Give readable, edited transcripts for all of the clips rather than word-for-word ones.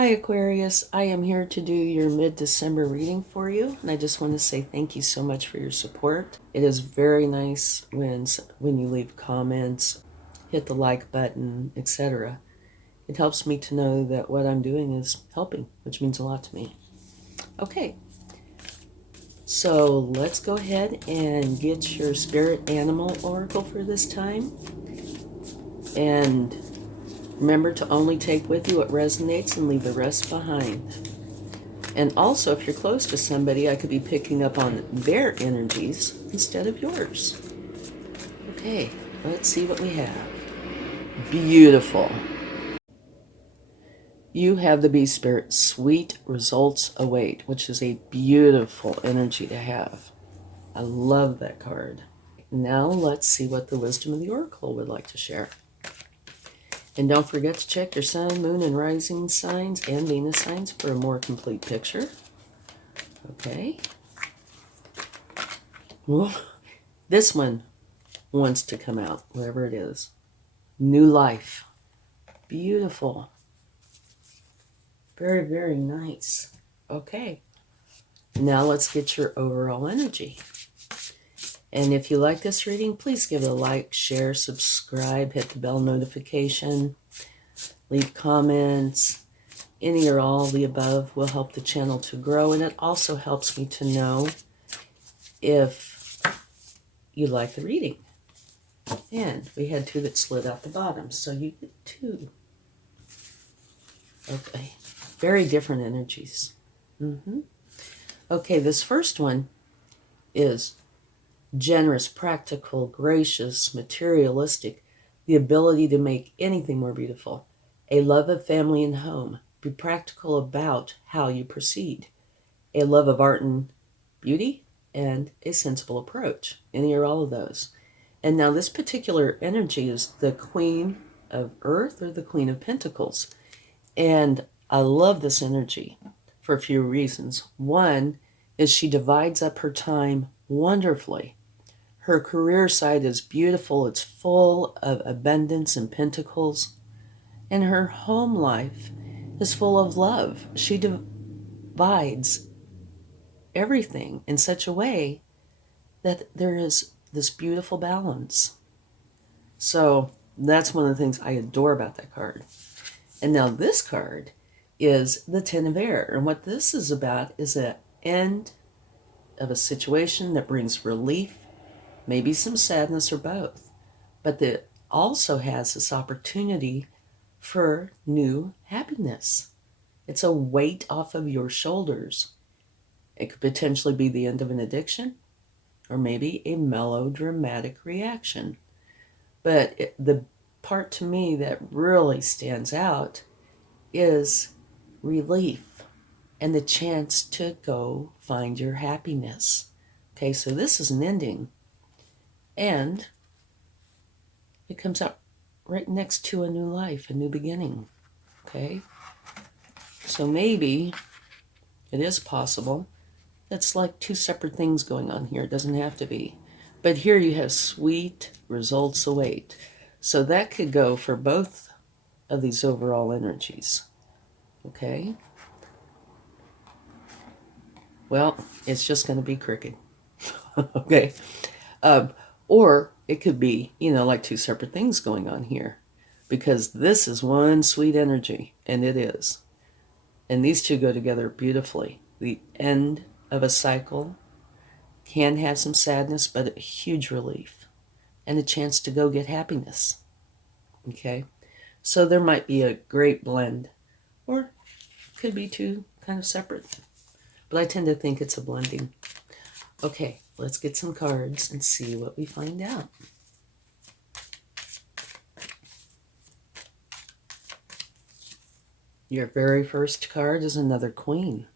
Hi Aquarius, I am here to do your mid-December reading for you, and I just want to say thank you so much for your support. It is very nice when you leave comments, hit the like button, etc. It helps me to know that what I'm doing is helping, which means a lot to me. Okay, so let's go ahead and get your spirit animal oracle for this time. And remember to only take with you what resonates and leave the rest behind. And also, if you're close to somebody, I could be picking up on their energies instead of yours. Okay, let's see what we have. Beautiful. You have the Bee Spirit, sweet results await, which is a beautiful energy to have. I love that card. Now let's see what the wisdom of the oracle would like to share. And don't forget to check your sun, moon, and rising signs and Venus signs for a more complete picture. Okay. Well, this one wants to come out, whatever it is. New life. Beautiful. Very, very nice. Okay. Now let's get your overall energy. And if you like this reading, please give it a like, share, subscribe, hit the bell notification, leave comments. Any or all of the above will help the channel to grow, and it also helps me to know if you like the reading. And we had two that slid out the bottom, so you get two. Okay, very different energies. Okay, this first one is generous, practical, gracious, materialistic, the ability to make anything more beautiful, a love of family and home, be practical about how you proceed, a love of art and beauty, and a sensible approach. Any or all of those. And now this particular energy is the Queen of Earth or the Queen of Pentacles. And I love this energy for a few reasons. One is she divides up her time wonderfully. Her career side is beautiful. It's full of abundance and pentacles. And her home life is full of love. She divides everything in such a way that there is this beautiful balance. So that's one of the things I adore about that card. And now this card is the Ten of Air. And what this is about is an end of a situation that brings relief, maybe some sadness or both, but that also has this opportunity for new happiness. It's a weight off of your shoulders. It could potentially be the end of an addiction or maybe a melodramatic reaction. But the part to me that really stands out is relief and the chance to go find your happiness. Okay, so this is an ending. And it comes out right next to a new life, a new beginning. Okay? So maybe it is possible. It's like two separate things going on here. It doesn't have to be. But here you have sweet results await. So that could go for both of these overall energies. Okay? Well, it's just going to be crooked. Okay? Or it could be, like two separate things going on here. Because this is one sweet energy, and it is. And these two go together beautifully. The end of a cycle can have some sadness, but a huge relief. And a chance to go get happiness. Okay? So there might be a great blend. Or could be two kind of separate. But I tend to think it's a blending. Okay, let's get some cards and see what we find out. Your very first card is another Queen.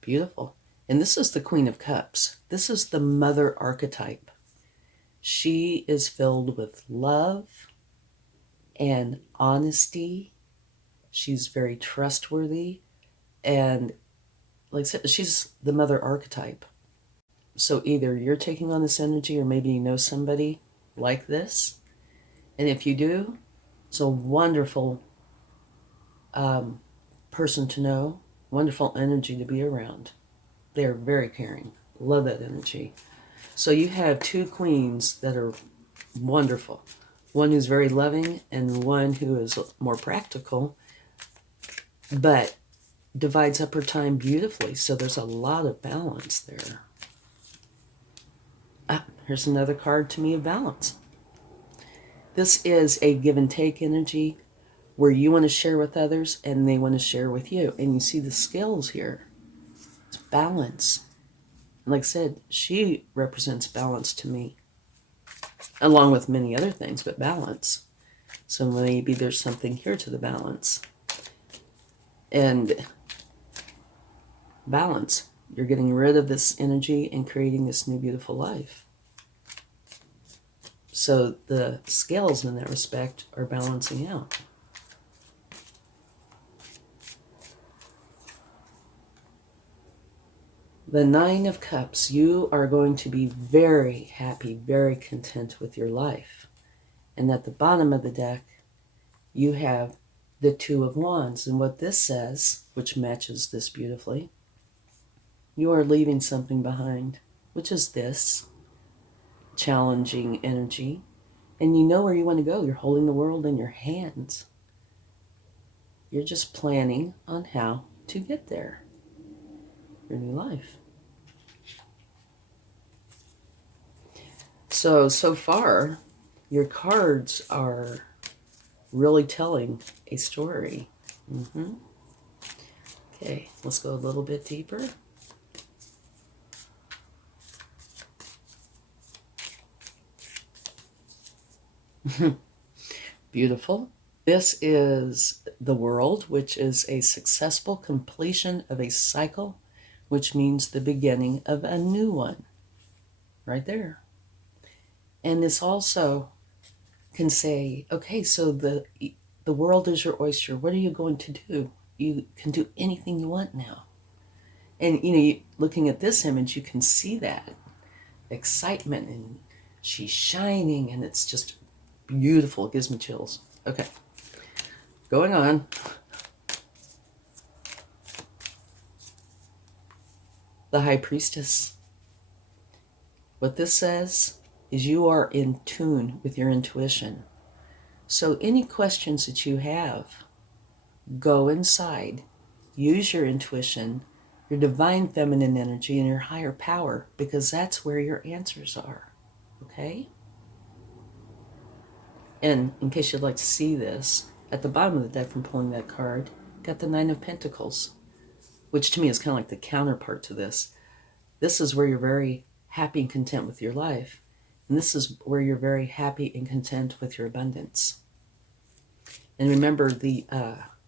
Beautiful. And this is the Queen of Cups. This is the mother archetype. She is filled with love and honesty. She's very trustworthy. And like I said, she's the mother archetype. So either you're taking on this energy or maybe you know somebody like this. And if you do, it's a wonderful person to know, wonderful energy to be around. They are very caring. Love that energy. So you have two queens that are wonderful. One who's very loving and one who is more practical, but divides up her time beautifully. So there's a lot of balance there. Here's another card to me of balance. This is a give and take energy where you want to share with others and they want to share with you. And you see the scales here. It's balance. Like I said, she represents balance to me, along with many other things, but balance. So maybe there's something here to the balance. And balance. You're getting rid of this energy and creating this new beautiful life. So the scales in that respect are balancing out. The Nine of Cups, you are going to be very happy, very content with your life. And at the bottom of the deck, you have the Two of Wands. And what this says, which matches this beautifully, you are leaving something behind, which is this challenging energy. And you know where you want to go. You're holding the world in your hands. You're just planning on how to get there. Your new life. So far, your cards are really telling a story. Okay, let's go a little bit deeper. Beautiful. This is the World, which is a successful completion of a cycle, which means the beginning of a new one. Right there. And this also can say, okay, so the world is your oyster. What are you going to do? You can do anything you want now. And, looking at this image, you can see that excitement, and she's shining, and it's just beautiful. It gives me chills. Okay, going on. The High Priestess. What this says is you are in tune with your intuition. So any questions that you have, go inside, use your intuition, your divine feminine energy, and your higher power, because that's where your answers are. Okay? And in case you'd like to see this, at the bottom of the deck from pulling that card, got the Nine of Pentacles, which to me is kind of like the counterpart to this. This is where you're very happy and content with your life. And this is where you're very happy and content with your abundance. And remember the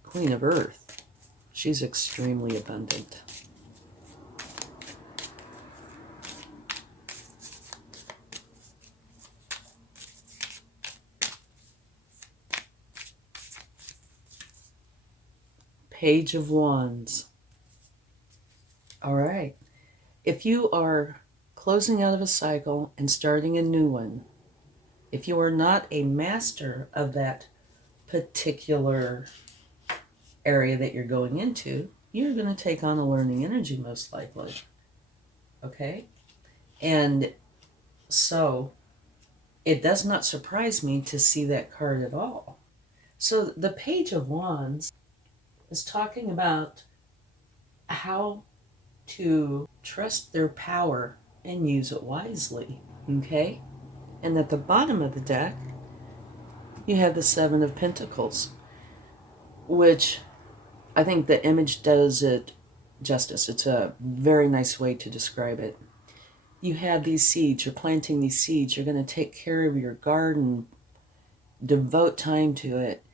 Queen of Earth, she's extremely abundant. Page of Wands. All right. If you are closing out of a cycle and starting a new one, if you are not a master of that particular area that you're going into, you're going to take on a learning energy most likely. Okay? And so it does not surprise me to see that card at all. So the Page of Wands is talking about how to trust their power and use it wisely. Okay? And at the bottom of the deck, you have the Seven of Pentacles, which I think the image does it justice. It's a very nice way to describe it. You have these seeds, you're planting these seeds, you're going to take care of your garden, devote time to it,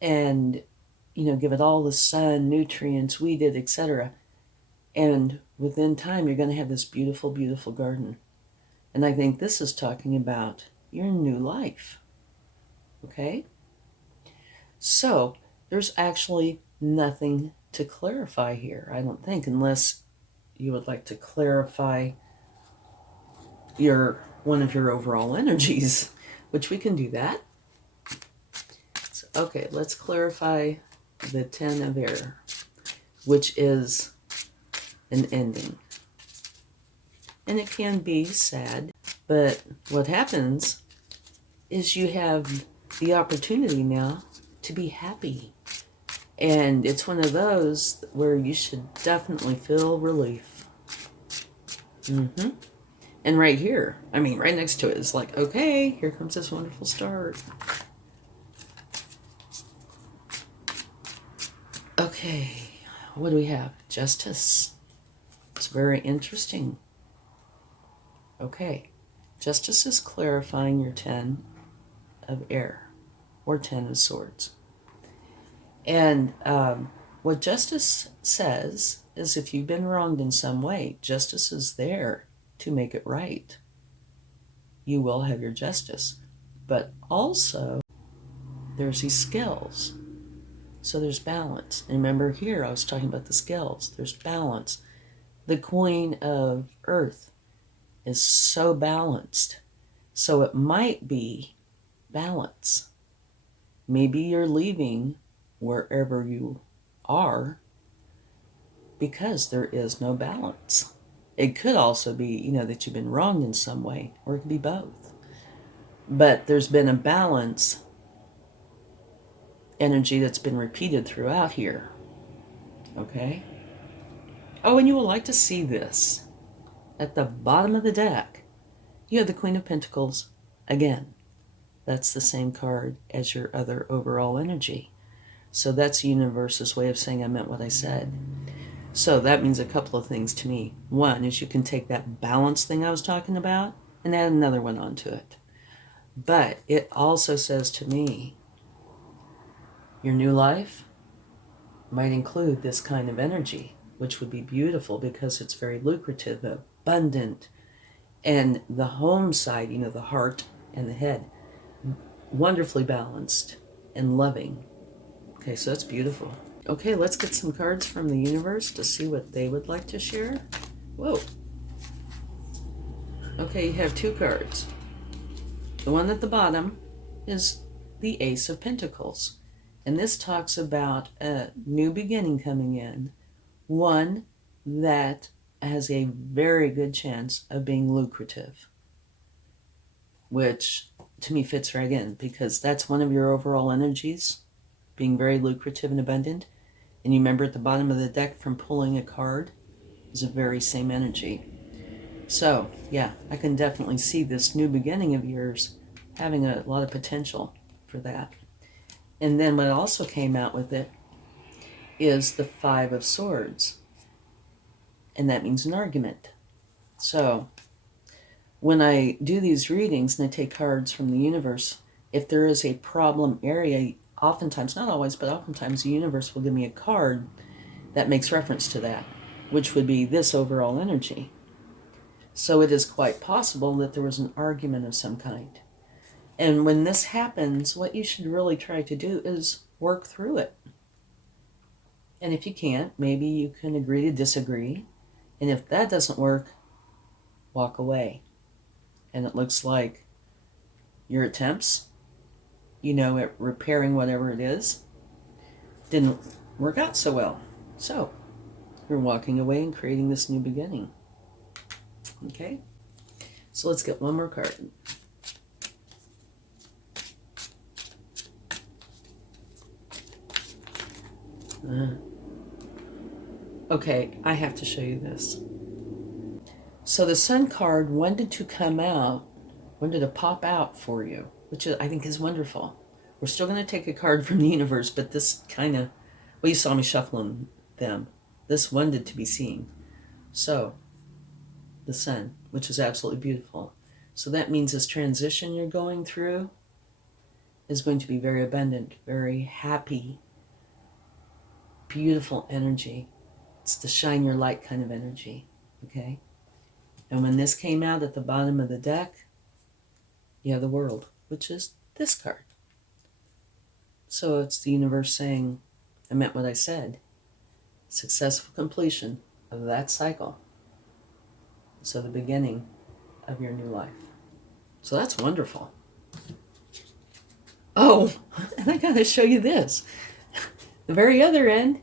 and give it all the sun, nutrients, weed it, etc. And within time, you're going to have this beautiful, beautiful garden. And I think this is talking about your new life. Okay? So, there's actually nothing to clarify here, I don't think, unless you would like to clarify one of your overall energies, which we can do that. So, okay, let's clarify the Ten of Air. which is an ending. And it can be sad, but what happens is you have the opportunity now to be happy. And it's one of those where you should definitely feel relief. And right here, I mean, right next to it is like, okay, here comes this wonderful start. Okay, what do we have? Justice. It's very interesting. Okay, Justice is clarifying your 10 of air, or 10 of swords. And what Justice says is if you've been wronged in some way, Justice is there to make it right. You will have your justice. But also, there's these scales. So there's balance. And remember here, I was talking about the scales. There's balance. The Queen of Earth is so balanced. So it might be balance. Maybe you're leaving wherever you are because there is no balance. It could also be, that you've been wronged in some way, or it could be both. But there's been a balance energy that's been repeated throughout here. Okay? Oh, and you will like to see this. At the bottom of the deck, you have the Queen of Pentacles again. That's the same card as your other overall energy. So that's the universe's way of saying I meant what I said. So that means a couple of things to me. One is you can take that balance thing I was talking about and add another one onto it. But it also says to me, your new life might include this kind of energy, which would be beautiful because it's very lucrative, abundant, and the home side, the heart and the head, wonderfully balanced and loving. Okay, so that's beautiful. Okay, let's get some cards from the universe to see what they would like to share. Whoa. Okay, you have two cards. The one at the bottom is the Ace of Pentacles. And this talks about a new beginning coming in. One that has a very good chance of being lucrative. Which to me fits right in because that's one of your overall energies. Being very lucrative and abundant. And you remember at the bottom of the deck from pulling a card is a very same energy. So, yeah, I can definitely see this new beginning of yours having a lot of potential for that. And then what also came out with it is the Five of Swords. And that means an argument. So, when I do these readings and I take cards from the universe, if there is a problem area, oftentimes, not always, but oftentimes the universe will give me a card that makes reference to that, which would be this overall energy. So it is quite possible that there was an argument of some kind. And when this happens, what you should really try to do is work through it. And if you can't, maybe you can agree to disagree. And if that doesn't work, walk away. And it looks like your attempts, at repairing whatever it is, didn't work out so well. So, you're walking away and creating this new beginning. Okay? So let's get one more card. Okay, I have to show you this. So the Sun card wanted to come out, wanted to pop out for you, which I think is wonderful. We're still going to take a card from the universe, but this kind of, you saw me shuffling them. This wanted to be seen. So, the Sun, which is absolutely beautiful. So that means this transition you're going through is going to be very abundant, very happy, beautiful energy. It's the shine your light kind of energy, okay? And when this came out at the bottom of the deck, you have the World, which is this card. So it's the universe saying, I meant what I said. Successful completion of that cycle. So the beginning of your new life. So that's wonderful. Oh, and I gotta show you this. The very other end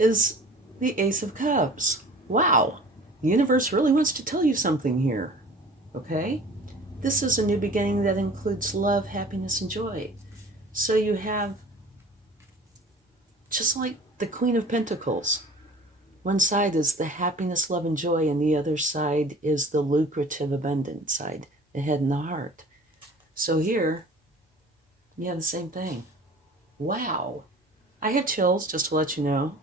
is the Ace of Cups. Wow, the universe really wants to tell you something here, okay? This is a new beginning that includes love, happiness, and joy. So you have, just like the Queen of Pentacles, one side is the happiness, love, and joy, and the other side is the lucrative, abundant side, the head and the heart. So here, you have the same thing. Wow. I have chills, just to let you know.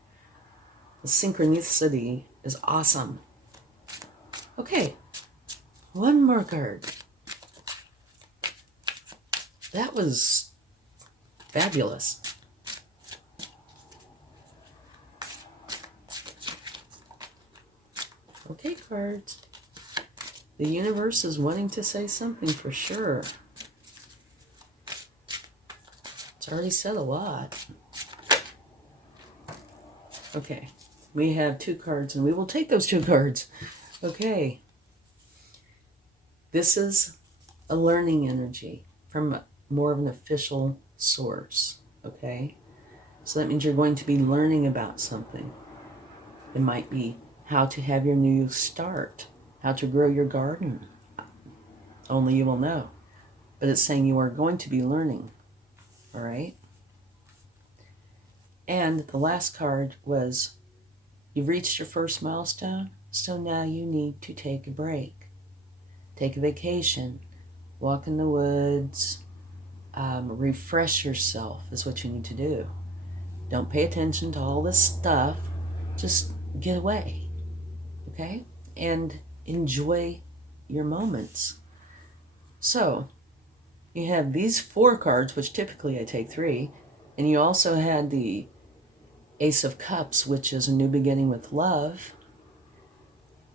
The synchronicity is awesome. Okay, one more card. That was fabulous. Okay, cards. The universe is wanting to say something for sure. It's already said a lot. Okay, we have 2 cards, and we will take those 2 cards. Okay. This is a learning energy from more of an official source, okay? So that means you're going to be learning about something. It might be how to have your new start, how to grow your garden. Only you will know. But it's saying you are going to be learning, all right? And the last card was, you've reached your first milestone, so now you need to take a break. Take a vacation, walk in the woods, refresh yourself is what you need to do. Don't pay attention to all this stuff. Just get away, okay? And enjoy your moments. So, you have these 4 cards, which typically I take 3, and you also had the Ace of Cups, which is a new beginning with love.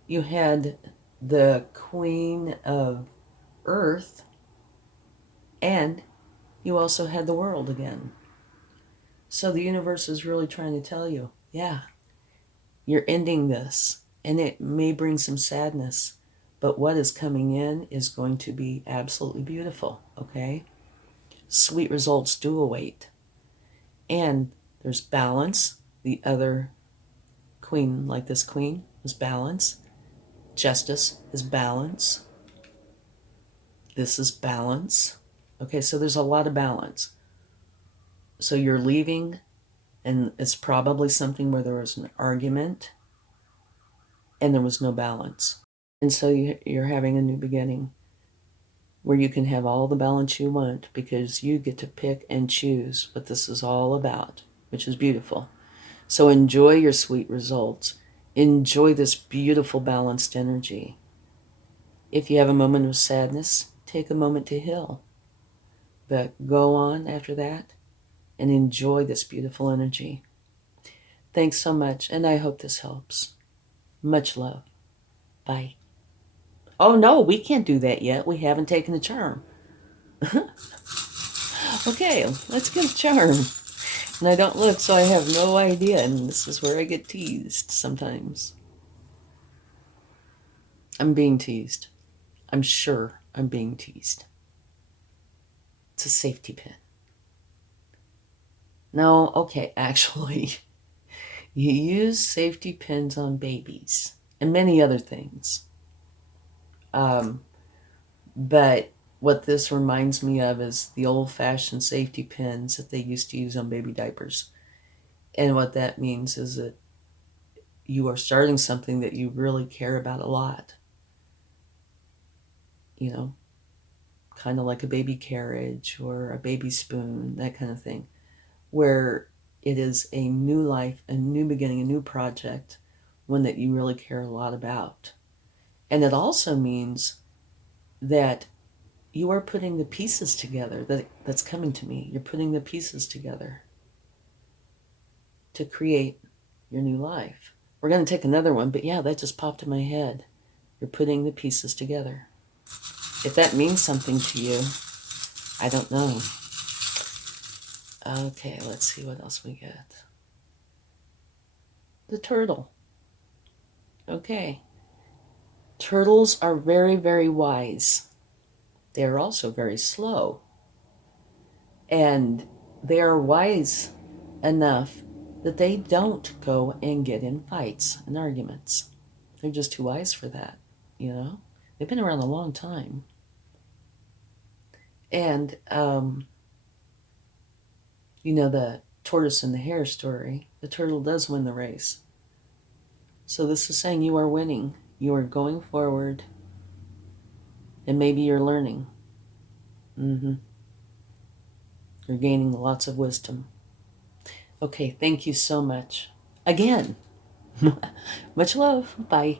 You had the Queen of Earth, and you also had the World again. So the universe is really trying to tell you, yeah, you're ending this, and it may bring some sadness, but what is coming in is going to be absolutely beautiful, okay? Sweet results do await. And there's balance. The other queen, like this queen, is balance. Justice is balance. This is balance. Okay, so there's a lot of balance. So you're leaving, and it's probably something where there was an argument and there was no balance. And so you're having a new beginning where you can have all the balance you want because you get to pick and choose what this is all about, which is beautiful. So enjoy your sweet results. Enjoy this beautiful balanced energy. If you have a moment of sadness, take a moment to heal. But go on after that and enjoy this beautiful energy. Thanks so much, and I hope this helps. Much love. Bye. Oh no, we can't do that yet. We haven't taken the charm. Okay, let's get a charm. And I don't look, so I have no idea, and this is where I get teased sometimes. I'm being teased. I'm sure I'm being teased. It's a safety pin. No, okay, actually, you use safety pins on babies and many other things. But what this reminds me of is the old-fashioned safety pins that they used to use on baby diapers. And what that means is that you are starting something that you really care about a lot. You know, kind of like a baby carriage or a baby spoon, that kind of thing, where it is a new life, a new beginning, a new project, one that you really care a lot about. And it also means that you are putting the pieces together. That's coming to me. You're putting the pieces together to create your new life. We're going to take another one, but yeah, that just popped in my head. You're putting the pieces together. If that means something to you, I don't know. Okay, let's see what else we get. The turtle. Okay. Turtles are very, very wise. They are also very slow. And they are wise enough that they don't go and get in fights and arguments. They're just too wise for that, you know? They've been around a long time. And, you know, the tortoise and the hare story, the turtle does win the race. So this is saying you are winning. You are going forward. And maybe you're learning. You're gaining lots of wisdom. Okay, thank you so much. Again, much love. Bye.